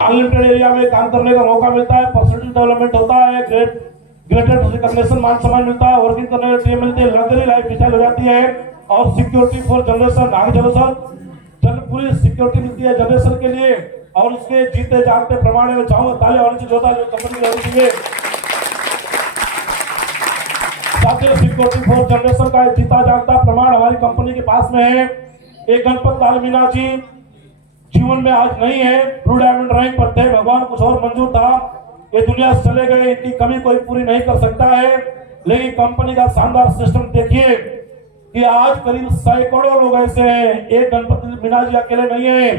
Unlimited area में काम करने का मौका मिलता है, पर्सनल डेवलपमेंट होता है, ग्रेटेड रिकॉग्निशन मान सम्मान मिलता है, वर्किंग करने के लिए मिलती है, लग्जरी लाइफ स्टाइल हो जाती है और सिक्योरिटी फॉर जनरेशन, आगे जनरेशन पूरी सिक्योरिटी मिलती है जनरेशन के लिए। और उसके जीते जागते प्रमाण में चाहूंगा ताली होनी चाहिए, जोरदार जो कंपनी की होनी चाहिए। साथियों, सिक्योरिटी फॉर जनरेशन का जीता जागता प्रमाण हमारी कंपनी के पास में है। एक गणपत लाल मीना जी जीवन में आज नहीं है, ब्लू डायमंड रैंक पर थे, भगवान कुछ और मंजूर था, ये दुनिया से चले गए, इनकी कमी कोई पूरी नहीं कर सकता है। लेकिन कंपनी का शानदार सिस्टम देखिए कि आज करीब सैकड़ों लोग ऐसे हैं, एक गणपति मीना जी अकेले नहीं है,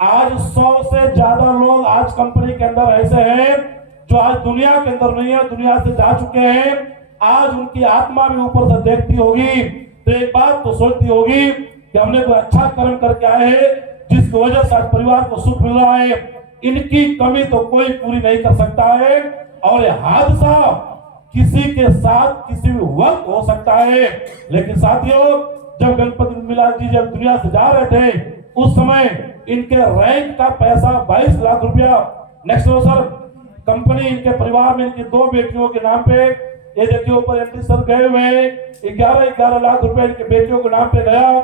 आज 100 से ज्यादा लोग आज कंपनी के अंदर ऐसे हैं जो आज दुनिया के अंदर नहीं है, दुनिया से जा चुके हैं। आज उनकी आत्मा भी ऊपर से देखती होगी तो एक बात तो सोचती होगी कि हमने कोई अच्छा कर्म करके आए हैं जिसकी वजह से आज परिवार को सुख मिल रहा है, इनकी कमी तो कोई पूरी नहीं कर सकता है। और यह हादसा किसी के साथ किसी भी वक्त हो सकता है। लेकिन साथियों, जब गणपति मीना जी जब दुनिया से जा रहे थे उस समय इनके रैंक का पैसा 22 लाख रुपया नेक्स्ट सर कंपनी इनके परिवार में इनकी 2 बेटियों के नाम पे, ये देखिए ऊपर एमडी सर गए हुए हैं, 11 लाख रुपए इनके बेटियों के नाम पे गया।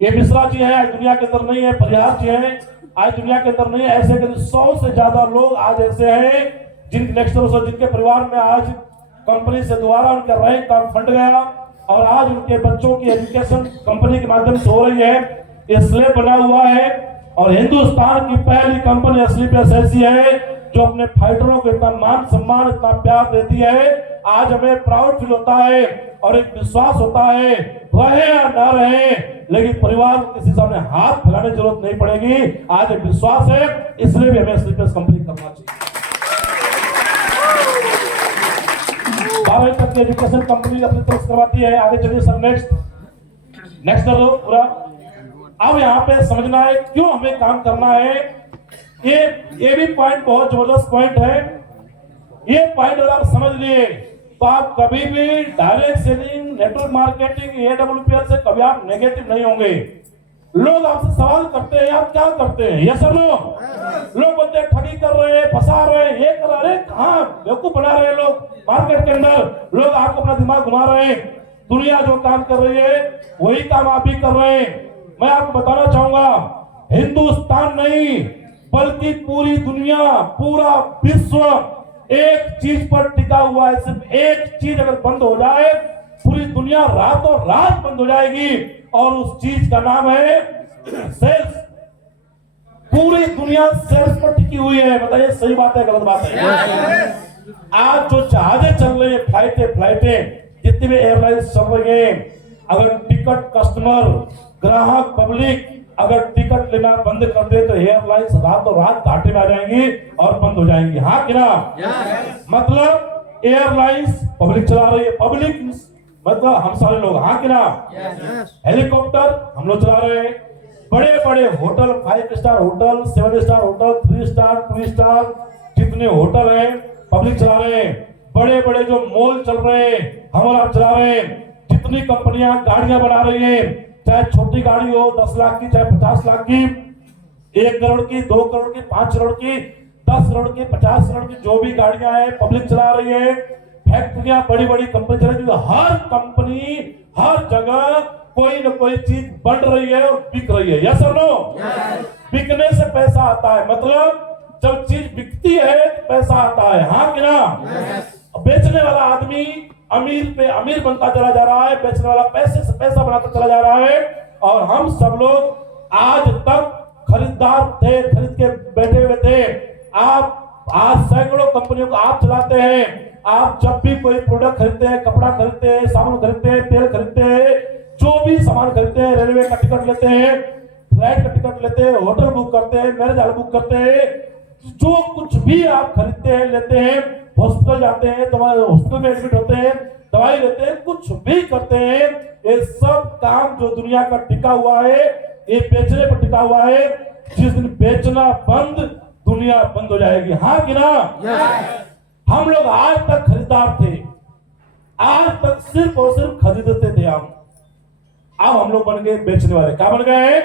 ये मिश्रा जी है, आज दुनिया के अंदर नहीं है, परिहार जी है, आज दुनिया के अंदर नहीं है। ऐसे करीब 100 से ज्यादा लोग आज ऐसे हैं जिनके परिवार में आज कंपनी से दोबारा उनका रैंक का फंड गया और आज उनके बच्चों की एजुकेशन कंपनी के माध्यम से हो रही है। ये स्लेब बना हुआ है और हिंदुस्तान की पहली कंपनी स्लीपर्स ऐसी है जो अपने फाइटरों को इतना मान सम्मान इतना प्यार देती है। आज हमें प्राउड फील होता है और एक विश्वास होता है, रहे या ना रहे लेकिन परिवार को किसी सामने हाथ फैलाने की जरूरत नहीं पड़ेगी। आज एक विश्वास है, इसलिए भी हमें स्लीपर्स कंपनी करना चाहिए। 12वीं तक की एजुकेशन कंपनी अपनी तरफ से करवाती है। आगे चलिए सर, नेक्स्ट कर दो पूरा। अब यहाँ पे समझना है क्यों हमें काम करना है। ये भी पॉइंट बहुत जबरदस्त पॉइंट है। ये पॉइंट अगर आप समझ लिए तो आप कभी भी direct selling, network marketing, AWPL से कभी आप नेगेटिव नहीं होंगे। लोग आपसे सवाल करते हैं आप क्या करते हैं, ये सब लोग बोलते हैं ठगी कर रहे हैं, फंसा रहे हैं, ये कर रहे हैं, कहाँ बेवकूफ बना रहे हैं लोग मार्केट के अंदर। लोग आपको अपना दिमाग घुमा रहे हैं। दुनिया जो काम कर रही है वही काम आप भी कर रहे हैं। मैं आपको बताना चाहूंगा, हिंदुस्तान नहीं बल्कि पूरी दुनिया, पूरा विश्व एक चीज पर टिका हुआ है। सिर्फ एक चीज अगर बंद हो जाए पूरी दुनिया रातों रात बंद हो जाएगी और उस चीज का नाम है सेल्स। पूरी दुनिया सेल्स पर टिकी हुई है। बताइए सही बात है गलत बात है? आज जो जहाजें चल रही है, फ्लाइटें जितनी भी एयरलाइंस चल रही है, अगर टिकट कस्टमर, ग्राहक, पब्लिक अगर टिकट लेना बंद कर दे तो एयरलाइंस रातों रात घाटे में आ जाएंगी और बंद हो जाएंगी। हाँ कि ना? मतलब एयरलाइंस पब्लिक चला रही है, पब्लिक मतलब हम सारे लोग। हाँ कि ना? हेलीकॉप्टर हम लोग चला रहे हैं, बड़े बड़े hotel, 5 star hotel, 7 star hotel, 3 star 2 star जितने होटल हैं पब्लिक चला रहे हैं। बड़े बड़े जो मॉल चल रहे हैं हम और आप चला रहे हैं। जितनी कंपनियां गाड़ियां बना रही हैं, चाहे छोटी गाड़ी हो 10 लाख की, चाहे 50 लाख की, 1 करोड़ की, 2 करोड़ की, 5 करोड़ की, 10 करोड़ की, 50 करोड़ की जो भी गाड़ियां हैं पब्लिक चला रही है। फैक्ट्रियां बड़ी बड़ी कंपनी चला रही है। हर कंपनी हर जगह कोई न कोई चीज बन रही है और बिक रही है। यस और नो? बिकने से पैसा आता है, मतलब जब चीज बिकती है तो पैसा आता है। हाँ कि ना? बेचने वाला आदमी अमीर पे अमीर बनता चला जा रहा है, बेचने वाला पैसे से पैसा बनाता चला जा रहा है। और हम सब लोग आज तक खरीदार थे, खरीद के बैठे हुए थे। आप आज सैकड़ों कंपनियों को आप चलाते हैं। आप जब भी कोई प्रोडक्ट खरीदते हैं, कपड़ा खरीदते हैं, साबुन खरीदते हैं, तेल खरीदते हैं, जो भी सामान खरीदते हैं, रेलवे का टिकट लेते हैं, फ्लाइट का टिकट लेते हैं, होटल बुक करते हैं, मैरिज हॉल बुक करते हैं, जो कुछ भी आप खरीदते हैं, लेते हैं, हॉस्पिटल जाते हैं, हॉस्पिटल में एडमिट होते हैं, दवाई लेते हैं, कुछ भी करते हैं, ये सब काम जो दुनिया का टिका हुआ है ये बेचने पर टिका हुआ है। जिस दिन बेचना बंद, दुनिया बंद हो जाएगी। हाँ कि ना? हम लोग आज तक खरीदार थे, आज तक सिर्फ और सिर्फ खरीदते थे हम। अब हम लोग बन गए बेचने वाले। क्या बन गए?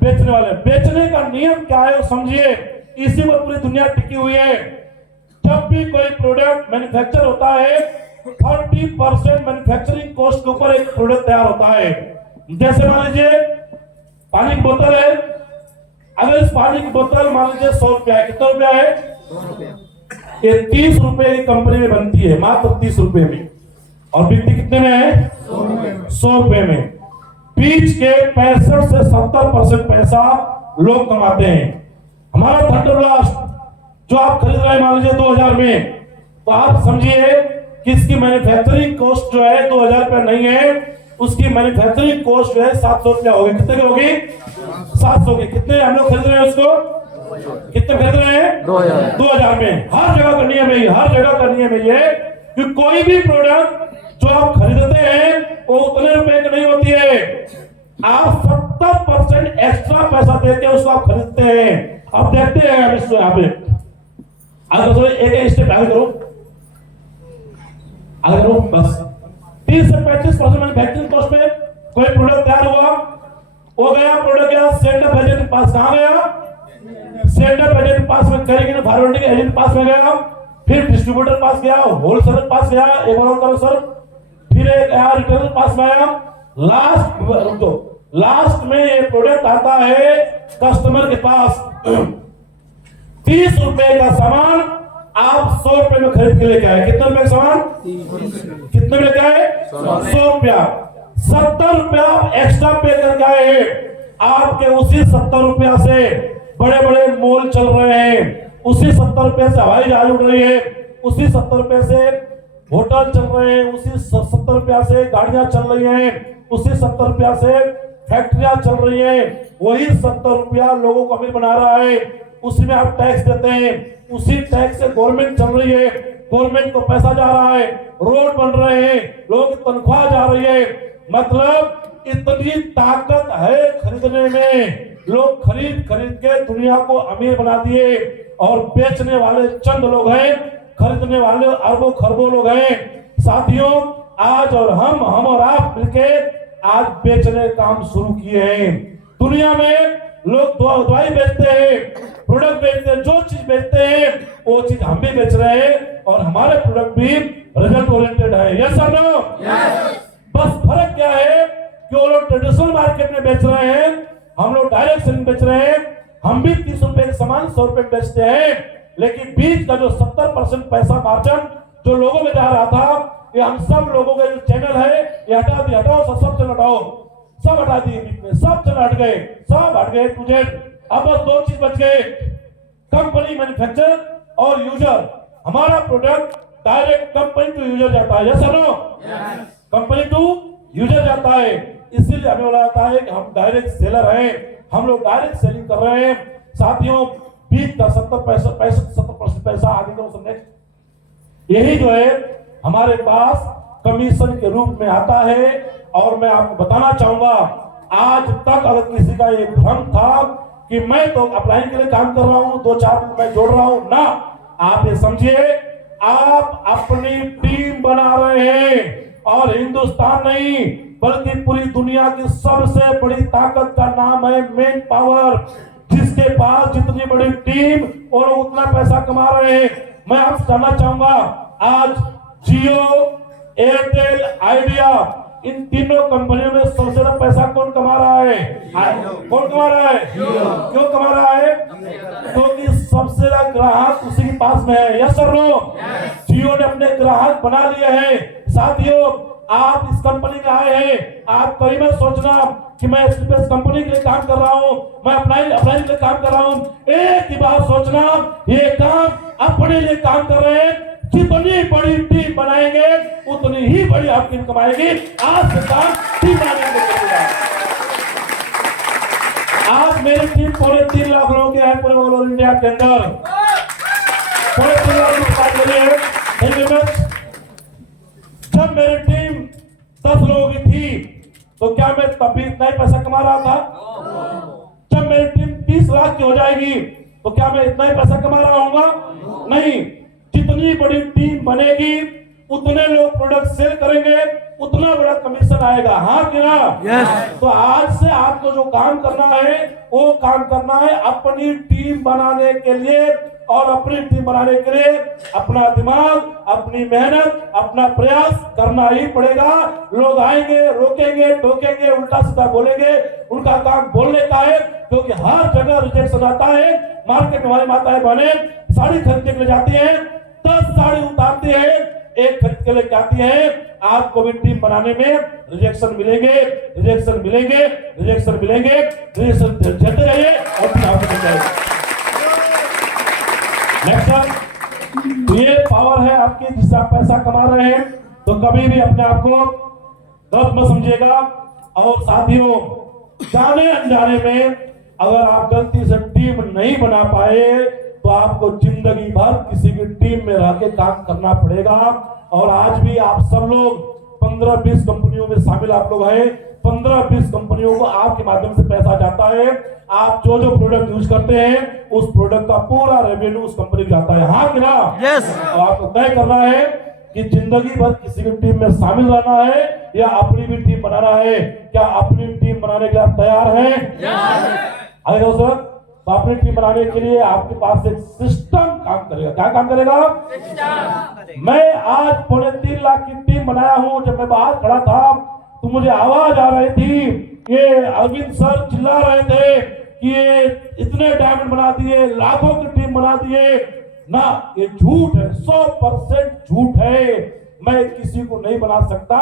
बेचने वाले। बेचने का नियम क्या है समझिए। इसी पर पूरी दुनिया टिकी हुई है। जब भी कोई प्रोडक्ट मैन्युफैक्चर होता है 30% मैन्युफैक्चरिंग कॉस्ट के ऊपर एक प्रोडक्ट तैयार होता है। जैसे मान लीजिए पानी की बोतल है, अगर इस पानी की बोतल मान लीजिए 100 रुपया है, कितना रुपया है? 100 रुपया। ये 30 रुपए की कंपनी में बनती है, मात्र 30 रुपए में, और बिकती कितने में है? 100 रुपए में। बीच के 65 से 70% पैसा लोग कमाते हैं। हमारा थंडर ब्लास्ट जो आप खरीद रहे हैं मान लीजिए 2000 में, तो आप समझिए कि इसकी मैन्युफैक्चरिंग कॉस्ट जो है 2000 रुपया नहीं है, उसकी मैन्युफैक्चरिंग कॉस्ट जो है 700 रुपया होगी। कितने की होगी? 700 की। कितने हम लोग खरीद रहे हैं उसको? कितने खरीद रहे हैं? 2000 में। हर जगह का नियम है, हर जगह का नियम है ये कि कोई भी प्रोडक्ट जो आप खरीदते हैं वो उतने रुपए की नहीं होती है। आप 70% एक्स्ट्रा पैसा देके उसको आप खरीदते हैं। आप देखते हैं अब इसको यहाँ पे एक स्टेप आगे करो, आगे करो बस। 30 से 35% मैन्युफैक्चरिंग कॉस्ट पे कोई प्रोडक्ट तैयार हुआ, वो गया प्रोडक्ट गया सेंटर एजेंट के पास। कहां गया? सेंटर एजेंट के पास में, करेंगे फॉरवर्डिंग एजेंट के पास में गया, फिर डिस्ट्रीब्यूटर पास गया, होलसेलर के पास गया, एक और करो सर, फिर एक रिटेलर पास में आया, लास्ट में ये प्रोडक्ट आता है कस्टमर के पास। 30 रुपए का सामान आप 100 रुपए में खरीद के लेके आए। कितने रुपए का सामान? कितने में लेके आए? 100 रुपया। 70 रुपया एक्स्ट्रा पे करके आए। आपके उसी 70 रुपया से बड़े बड़े मॉल चल रहे हैं, उसी 70 रुपए से हवाई जहाज उड़ रही है, उसी 70 रुपए से होटल चल रहे हैं, उसी 70 रुपया से गाड़ियां चल रही हैं, उसी 70 रुपया से फैक्ट्रियां चल रही हैं। वही 70 रुपया लोगों को अमीर बना रहा है। उसी में आप टैक्स देते हैं, उसी टैक्स से गवर्नमेंट चल रही है, गवर्नमेंट को पैसा जा रहा है, रोड बन रहे हैं, लोगों की तनख्वाह जा रही है। मतलब इतनी ताकत है खरीदने में। लोग खरीद खरीद के दुनिया को अमीर बना दिए, और बेचने वाले चंद लोग हैं, खरीदने वाले अरबों खरबों लोग हैं। साथियों, आज और हम और आप मिलके आज बेचने का काम शुरू किए हैं। दुनिया में लोग दवाई बेचते हैं, प्रोडक्ट बेचते हैं, जो चीज बेचते हैं वो चीज हम भी बेच रहे हैं, और हमारे प्रोडक्ट भी रिजल्ट ओरिएंटेड है। यस और नो? बस फर्क क्या है कि वो लोग ट्रेडिशनल मार्केट में बेच रहे हैं, हम लोग डायरेक्ट सेलिंग बेच रहे हैं। हम भी 30 रुपए के सामान 100 रुपए बेचते हैं, लेकिन बीच का जो 70% पैसा मार्जिन जो लोगों में जा रहा था, ये हम सब लोगों का जो चैनल है ये हटा दिया। हटाओ, सब चैनल हटाओ, सब हटा दिए, सब चैनल हट गए, सब हट गए तुझे। अब बस 2 चीज बच गए, कंपनी मैन्युफैक्चर और यूजर। हमारा product direct company to user जाता है। यस और नो? कंपनी टू यूजर जाता है, इसीलिए हमें बोला जाता है कि हम डायरेक्ट सेलर हैं, हम लोग डायरेक्ट सेलिंग कर रहे हैं। साथियों, बीच का 70% पैसा आगे का नेक्स्ट यही जो है हमारे पास कमीशन के रूप में आता है। और मैं आपको बताना चाहूंगा, आज तक अगर किसी का ये भ्रम था कि मैं तो अपलाइन के लिए काम कर रहा हूं, 2-4 रुपए जोड़ रहा हूं, ना, आप ये समझिए आप अपनी टीम बना रहे हैं, और हिंदुस्तान नहीं बल्कि पूरी दुनिया की सबसे बड़ी ताकत का नाम है मैन पावर। जिसके पास जितनी बड़ी टीम और उतना पैसा कमा रहे हैं। मैं आपसे जानना चाहूंगा, आज जियो, एयरटेल, आइडिया, इन तीनों कंपनियों में सबसे ज्यादा पैसा कौन कमा रहा है? कौन कमा रहा है? क्यों कमा रहा है? क्योंकि सबसे ज्यादा ग्राहक उसी के पास में है। यस और नो? जियो ने अपने ग्राहक बना लिए हैं। साथियों, आप इस कंपनी में आए हैं, आप कहीं मत सोचना कि मैं इस कंपनी के लिए काम कर रहा हूं, मैं अपलाइन के लिए काम कर रहा हूं। एक ही बात सोचना, ये काम अपने लिए काम कर रहे हैं। जितनी बड़ी टीम बनाएंगे उतनी ही बड़ी आपकी इनकम आएगी। आज से काम टीम बनाने के लिए। आज मेरी टीम 3.5 लाख लोगों की है पूरे ऑल इंडिया के अंदर। 3.5 लाख लोग। जब मेरी टीम 10 लोगों की थी तो क्या मैं तब भी इतना ही पैसा कमा रहा था? जब मेरी टीम 30 लाख की हो जाएगी तो क्या मैं इतना ही पैसा कमा रहा हूंगा? नहीं। जितनी बड़ी टीम बनेगी उतने लोग प्रोडक्ट सेल करेंगे, उतना बड़ा कमीशन आएगा। हाँ कि ना? यस। तो आज से आपको जो काम करना है वो काम करना है अपनी टीम बनाने के लिए, और अपनी टीम बनाने के लिए अपना दिमाग, अपनी मेहनत, अपना प्रयास करना ही पड़ेगा। लोग आएंगे, रोकेंगे, टोकेंगे, उल्टा सीधा बोलेंगे, उनका काम बोलने का है, क्योंकि हर जगह रिजेक्शन आता है। मार्केट में हमारी माताएं बहने साड़ी खरीदने के लिए जाती हैं, 10 साड़ी उतारती है, एक खरीद के लिए जाती है। आपको भी टीम बनाने में रिजेक्शन मिलेंगे, रिजेक्शन मिलेंगे, रिजेक्शन मिलेंगे, रिजेक्शन झेलते रहिए और फिर आपको जाएगा। नेक्स्ट, ये पावर है आपकी जिससे आप पैसा कमा रहे हैं, तो कभी भी अपने आप को गलत मत समझिएगा। और साथियों, जाने अनजाने में अगर आप गलती से टीम नहीं बना पाए तो आपको जिंदगी भर किसी की टीम में रह के काम करना पड़ेगा। और आज भी आप सब लोग 15-20 कंपनियों में शामिल आप लोग हैं, 15-20 कंपनियों को आपके माध्यम से पैसा जाता है। आप जो जो प्रोडक्ट यूज करते हैं उस प्रोडक्ट का पूरा रेवेन्यू उस कंपनी को जाता है। हाँ कि ना? यस। और आपको तय करना है कि जिंदगी भर किसी की टीम में शामिल रहना है या अपनी भी टीम बनाना है। क्या अपनी टीम बनाने के लिए आप तैयार हैं? अरे दोस्तों, तो अपनी टीम बनाने के लिए आपके पास एक सिस्टम काम करेगा। क्या काम करेगा? मैं आज 3.25 लाख की टीम बनाया हूं। जब मैं बाहर खड़ा था तो मुझे आवाज आ रही थी, ये अरविंद सर चिल्ला रहे थे कि ये इतने डायमंड बना दिए, लाखों की टीम बना दिए ना। ये झूठ है, 100% झूठ है। मैं किसी को नहीं बना सकता।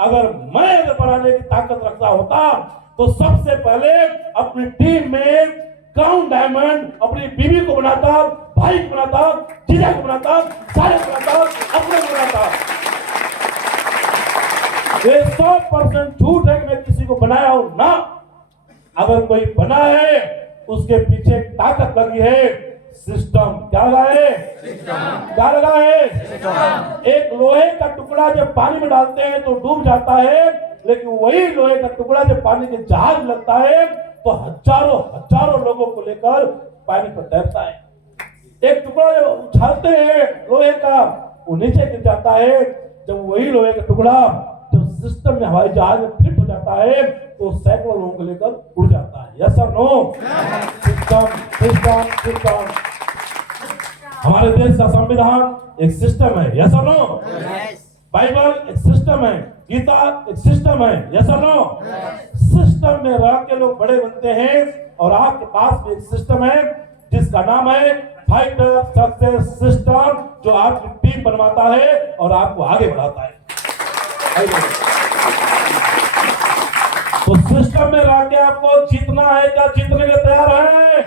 अगर मैं बनाने की ताकत रखता होता तो सबसे पहले अपनी टीम में क्राउन डायमंड अपनी बीवी को बनाता, भाई को बनाता, जीजा को बनाता, सारे को बनाता, अपने को बनाता। ये 100% झूठ है कि मैं किसी को बनाया हूं ना। अगर कोई बना है उसके पीछे ताकत लगी है, सिस्टम। क्या लगा है? क्या लगा है? एक लोहे का टुकड़ा जब पानी में डालते हैं तो डूब जाता है, लेकिन वही लोहे का टुकड़ा जब पानी के जहाज में लगता है तो हजारों हजारों लोगों को लेकर पानी पर तैरता है। एक टुकड़ा जब उछालते हैं लोहे का, वो नीचे गिर जाता है। जब वही लोहे का टुकड़ा जब सिस्टम में हवाई जहाज में फिट हो जाता है तो सैकड़ों लोगों को लेकर उड़ जाता है। यस और नो? System, system, system. हमारे देश का संविधान एक सिस्टम है। यस और नो? बाइबल एक सिस्टम है, गीता एक सिस्टम है। यस और नो? सिस्टम में रह के लोग बड़े बनते हैं। और आपके पास भी एक सिस्टम है जिसका नाम है फाइटर सक्सेस सिस्टम, जो आपकी टीम बनवाता है और आपको आगे बढ़ाता है। तो सिस्टम में रह के आपको जीतना है। क्या जीतने के लिए तैयार है?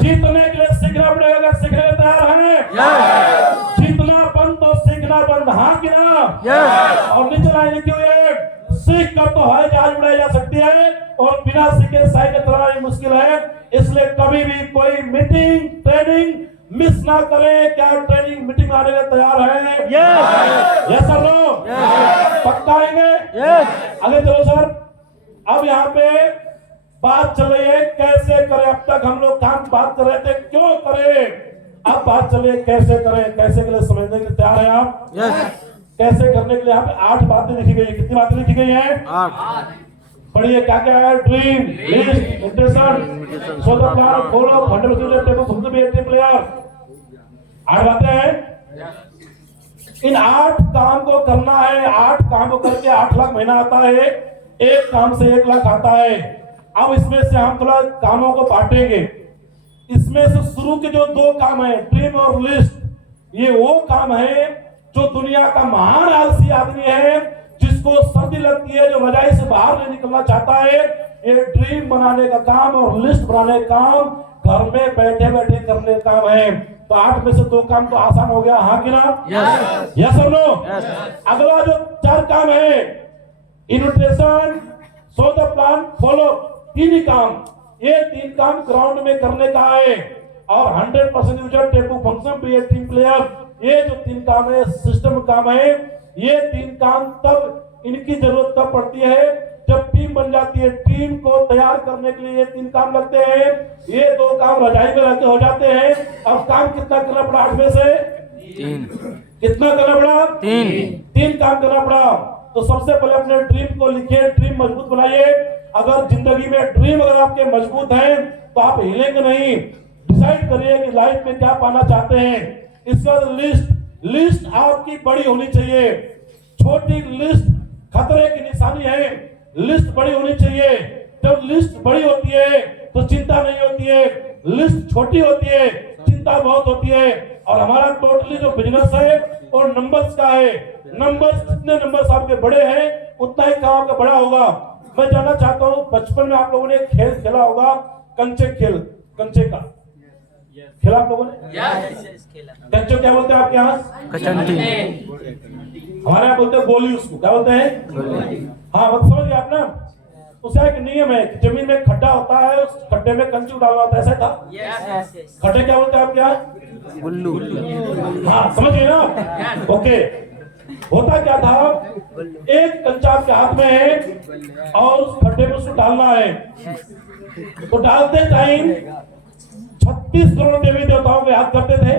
जीतने के लिए सीखना पड़ेगा। सीखने के लिए तैयार है? जीतना बंद तो सीखना बंद। हाँ कि ना? और नीचे लाइन लिखी हुई है, सीख कर तो हवाई जहाज उड़ाई जा सकती है और बिना सीखे साइकिल चलाना मुश्किल है। इसलिए कभी भी कोई मीटिंग, ट्रेनिंग मिस ना करें। क्या ट्रेनिंग मीटिंग आने के तैयार है? Yes sir, no? पक्का आएंगे? आगे चलो सर। अब यहाँ पे बात चल रही है कैसे करें। अब तक हम लोग काम बात कर रहे थे क्यों करें, अब बात चल रही है कैसे करें। कैसे के लिए समझने के लिए तैयार है आप? कैसे करने के लिए यहाँ पे 8 बातें लिखी गई है। कितनी बातें लिखी गई हैं? 8। पढ़िए क्या क्या है? Dream, list, intention, so the plan, follow, fundamental table, function be team player. 8 बातें हैं। इन 8 काम को करना है। 8 काम को करके 8 लाख महीना आता है। एक काम से 1 लाख आता है। अब इसमें से हम थोड़ा कामों को बांटेंगे। इसमें से शुरू के जो 2 काम है, ड्रीम और लिस्ट, ये वो काम है जो दुनिया का महान आलसी आदमी है, जिसको सर्दी लगती है, जो रजाई से बाहर नहीं निकलना चाहता है। ये ड्रीम बनाने का काम और लिस्ट बनाने का काम घर में बैठे बैठे करने का काम है। तो 8 में से 2 काम तो आसान हो गया। हाँ कि ना? यस और नो? अगला जो 4 काम है, invitation, so the plan, follow, 3 ही काम। ये 3 काम ग्राउंड में करने का है। और 100% user, taboo, function, be team player, ये जो 3 काम है सिस्टम काम है। ये 3 काम तब इनकी जरूरत तब पड़ती है जब टीम बन जाती है। टीम को तैयार करने के लिए ये 3 काम लगते हैं। ये 2 काम रजाई में रहते हो जाते हैं। अब काम कितना करना पड़ा 8 में से? तीन। कितना करना पड़ा? तीन। तीन काम करना पड़ा। तो सबसे पहले अपने ड्रीम को लिखिए, ड्रीम मजबूत बनाइए। अगर जिंदगी में ड्रीम अगर आपके मजबूत हैं तो आप हिलेंगे नहीं। डिसाइड करिए कि लाइफ में क्या पाना चाहते हैं। इसके बाद लिस्ट आपकी बड़ी होनी चाहिए। छोटी लिस्ट खतरे की निशानी है, लिस्ट बड़ी होनी चाहिए। जब लिस्ट बड़ी होती है तो चिंता नहीं होती है, लिस्ट छोटी होती है चिंता बहुत होती है। और हमारा टोटली जो बिजनेस है और नंबर्स का है। नंबर्स जितने नंबर्स आपके बड़े हैं उतना ही काम आपका बड़ा होगा। मैं जानना चाहता हूँ, बचपन में आप लोगों ने खेल खेला होगा, कंचे खेल, कंचे का खेला आप लोगों ने? कंचे क्या बोलते हैं आपके यहाँ? कचंटी। हमारे यहाँ बोलते हैं गोली, उसको क्या बोलते हैं? हाँ, मत समझ गए आप ना। उसका एक नियम है कि जमीन में खड्डा होता है, उस खड्डे में कंचू डालना होता है, ऐसा था? खड्डे क्या बोलते हैं आप यहाँ? गुल्लू। हाँ, समझ गए ना? ओके। होता क्या था, एक कंचा आपके हाथ में है और उस खड्डे में उसको डालना है। तो डालते टाइम 36 करोड़ देवी देवताओं को याद करते थे।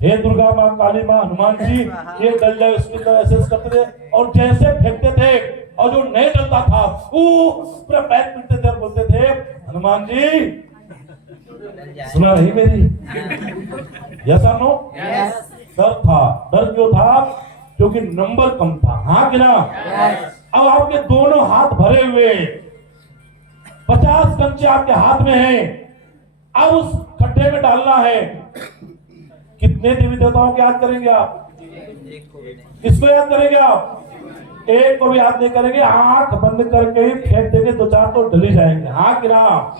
हे दुर्गा माँ, काली माँ, हनुमान जी, ये डल जाए उसकी तरह ऐसे करते थे। और जैसे फेंकते थे और जो नहीं डलता था वो पूरा पैर पीटते थे और बोलते थे, हनुमान जी सुना नहीं मेरी? यस और नो? डर था। डर क्यों था? क्योंकि नंबर कम था। हाँ कि ना? अब आपके दोनों हाथ भरे हुए, 50 कंचे आपके हाथ में हैं। अब उस खड्डे में डालना है। कितने देवी देवताओं को याद करेंगे आप? किसको याद करेंगे आप? एक को भी याद नहीं करेंगे। आंख बंद करके ही फेंक देंगे, दो चार तो डल ही जाएंगे। हाँ कि ना?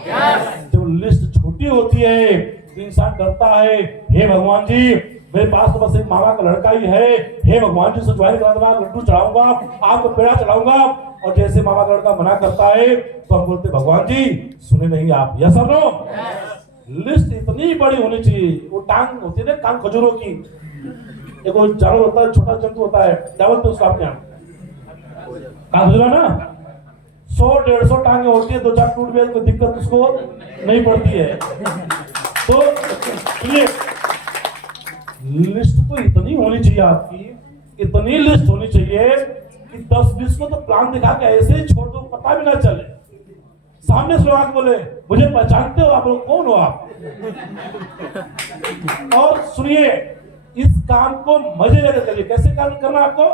जब लिस्ट छोटी होती है तो इंसान डरता है। हे भगवान जी, मेरे पास तो बस एक मामा का लड़का ही है। हे भगवान जी, ज्वाइन करा देना, लड्डू चढ़ाऊंगा, आपको पेड़ा चढ़ाऊंगा। और जैसे मामा का लड़का मना करता है तो हम बोलते, भगवान जी सुने नहीं आप? यस और नो? लिस्ट इतनी बड़ी होनी चाहिए। वो टांग होती है ना, टांग खजूरों की। एक वो जानवर होता है, छोटा जंतु होता है, क्या बोलते हैं उसको आपके यहाँ? खजूरा ना। 100-150 टांगे होती है, दो चार टूट गए कोई दिक्कत उसको नहीं पड़ती है। तो ये लिस्ट तो इतनी होनी चाहिए आपकी, इतनी लिस्ट होनी चाहिए कि 10-20 को तो प्लान दिखा के ऐसे ही छोड़ दो, पता भी ना चले। सामने से लोग आके बोले, मुझे पहचानते हो आप लोग? कौन हो आप? और सुनिए, इस काम को मजे लेकर करिए। कैसे काम करना आपको?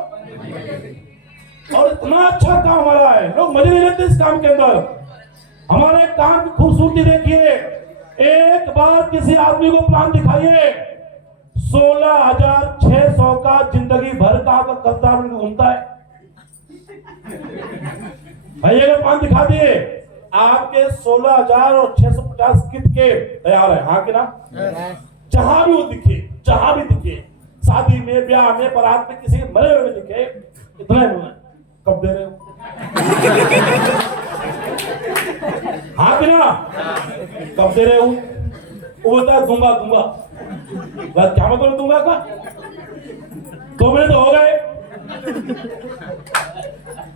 और इतना अच्छा काम हमारा है, लोग मजे नहीं लेते इस काम के अंदर। हमारे काम की खूबसूरती देखिए। एक बार किसी आदमी को प्लान दिखाइए, 16,600 का जिंदगी भर का आपका कर्जदार घूमता है। भैया प्लान दिखा दिए, आपके 16,650 किट के तैयार है। हाँ कि ना? जहां भी वो दिखे, जहां भी दिखे, शादी में, ब्याह में, बारात में, किसी के मरे हुए दिखे, इतना ही बोलना, कब दे रहे हो? हाँ कि ना? कब दे रहे हो? वो बोलता है दूंगा दूंगा। क्या मतलब दूंगा का? 2 महीने तो हो गए,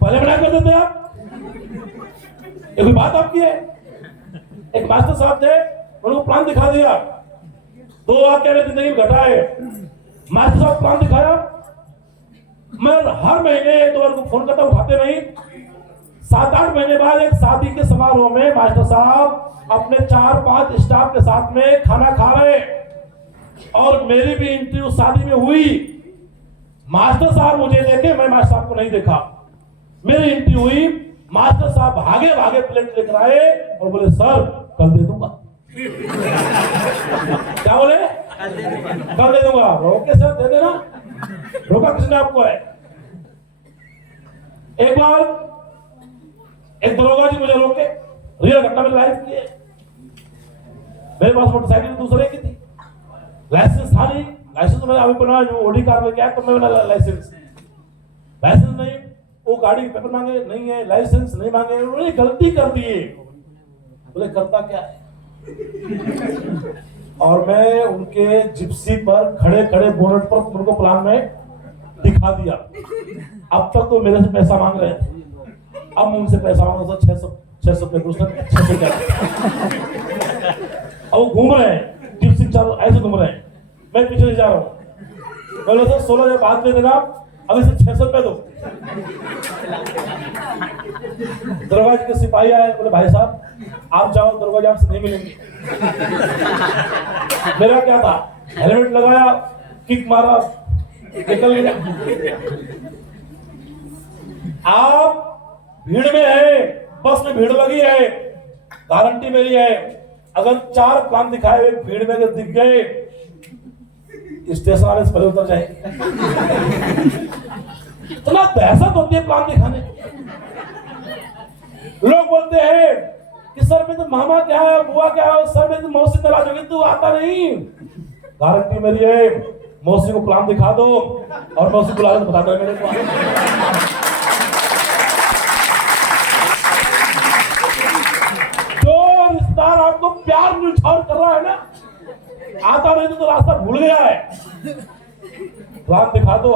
पहले बना कर देते आप। एक बात आपकी है, एक मास्टर साहब थे, उनको प्लान दिखा दिया, 2 वाक्य में जिंदगी में घटा है। मास्टर साहब प्लान दिखाया, मैं हर महीने 1-2 बार को फोन करता, उठाते नहीं। 7-8 महीने बाद एक शादी के समारोह में मास्टर साहब अपने 4-5 स्टाफ के साथ में खाना खा रहे और मेरी भी इंटरव्यू शादी में हुई। मास्टर साहब मुझे देखे, मैं मास्टर साहब को नहीं देखा। मेरी इंटरव्यू हुई, मास्टर साहब भागे भागे प्लेट लेकर आए और बोले, सर कल दे दूंगा। क्या बोले? कल दे दूंगा। ओके सर, दे देना। रोका किसने आपको है? एक बार एक दरोगा जी मुझे रोके, रियल घटना में लाइव की है। मेरे पास मोटरसाइकिल दूसरे की थी, लाइसेंस था नहीं। लाइसेंस मैंने अभी बनवाया, जो ओडी कार में गया तो मैं बना लाइसेंस नहीं। वो गाड़ी के पेपर मांगे, नहीं है, लाइसेंस नहीं मांगे। उन्होंने गलती कर दी। बोले करता क्या है? और मैं उनके जिप्सी पर खड़े खड़े बोनट पर उनको प्लान में दिखा दिया। अब तक तो मेरे से पैसा मांग रहे थे, अब मैं उनसे पैसा मांगा तो 600 पे दूसरा 600 क्या। अब वो घूम रहे हैं, जिप्सी चारों ऐसे घूम रहे हैं, मैं पीछे जा रहा हूँ। बोले सर 16,000 बाद में देना, अभी से 600 रुपए दो। दरवाजे के सिपाही आए, बोले भाई साहब आप जाओ, दरवाजे आपसे नहीं मिलेंगे। मेरा क्या था, हेलमेट लगाया, किक मारा, निकल गया। आप भीड़ में है, बस में भीड़ लगी है, गारंटी मेरी है, अगर 4 प्लान दिखाए हुए भीड़ में अगर दिख गए, स्टेशन वाले से पहले उतर जाएंगे। इतना दहशत होती है प्लान दिखाने। लोग बोलते हैं कि सर में तो मामा क्या है, बुआ क्या है, सर में तो मौसी नाराज होगी, तू आता नहीं। गारंटी मेरी है, मौसी को प्लान दिखा दो और मौसी बुला दो, बता दो मेरे को। जो रिश्तेदार आपको प्यार न्यौछावर कर रहा है ना, आता नहीं तो रास्ता भूल गया है, प्लान दिखा दो,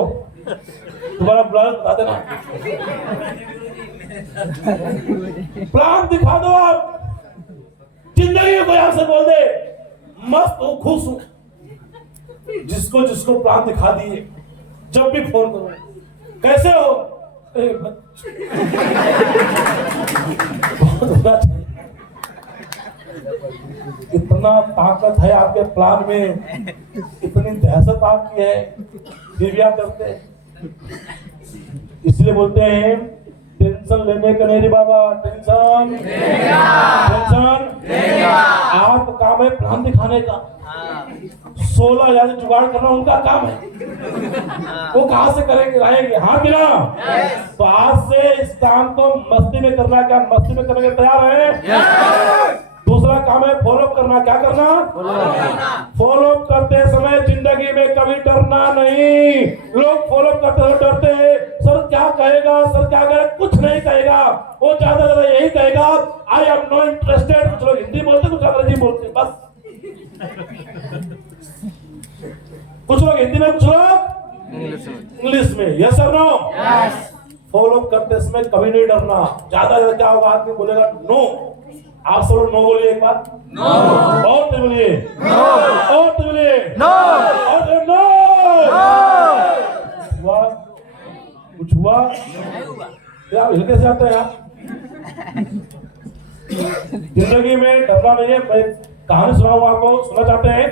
तुम्हारा प्लान बता देना। प्लान दिखा दो, आप जिंदगी को यहां से बोल दे मस्त हूं, खुश हूं। जिसको जिसको प्लान दिखा दिए, जब भी फोन करो, कैसे हो, बहुत होना चाहिए। इतना ताकत है आपके प्लान में, इतनी दहशत आपकी है, फिर भी आप करते हैं। इसलिए बोलते हैं टेंशन लेने का नहीं रे बाबा, टेंशन आपका काम है प्लान दिखाने का। 16,000 जुगाड़ करना उनका काम है, वो कहां से करेंगे, लाएंगे, हाँ बिना। तो आज से इस काम को मस्ती में करना, क्या मस्ती में करने के तैयार है? दूसरा काम है फॉलो करना। क्या करना? फॉलो करते समय जिंदगी में कभी डरना नहीं। लोग फॉलो करते हुए डरते हैं, सर क्या कहेगा, सर क्या कहेगा, कुछ नहीं कहेगा, वो ज्यादा ज्यादा यही कहेगा आई एम नो इंटरेस्टेड। कुछ लोग हिंदी बोलते, कुछ अंग्रेजी बोलते, बस। कुछ लोग हिंदी में, कुछ लोग इंग्लिश में। यस और नो? फॉलो करते समय कभी नहीं डरना। ज्यादा ज्यादा क्या होगा, आदमी बोलेगा नो, आप सब लोग नो बोलिए एक बार, नो। और तो बोलिए नो, और तो बोलिए नो, और तो नो। हुआ कुछ हुआ? क्या हिलके से आते हैं आप? जिंदगी में डरना नहीं है। मैं कहानी सुनाऊं आपको, सुनना चाहते हैं?